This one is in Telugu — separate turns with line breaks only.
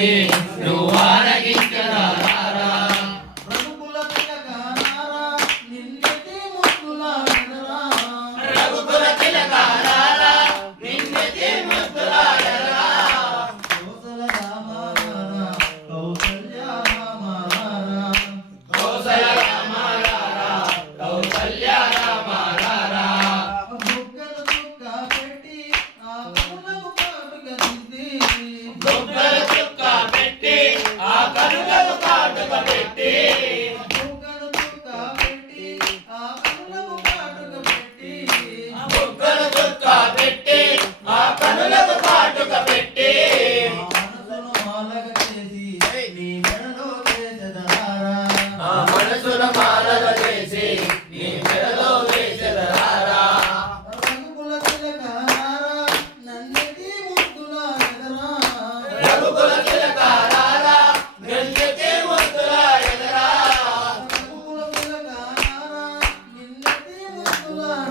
ఉన్నది నువ్వు ఆరగించరారా
రఘుకుల తిలకారా
Lord.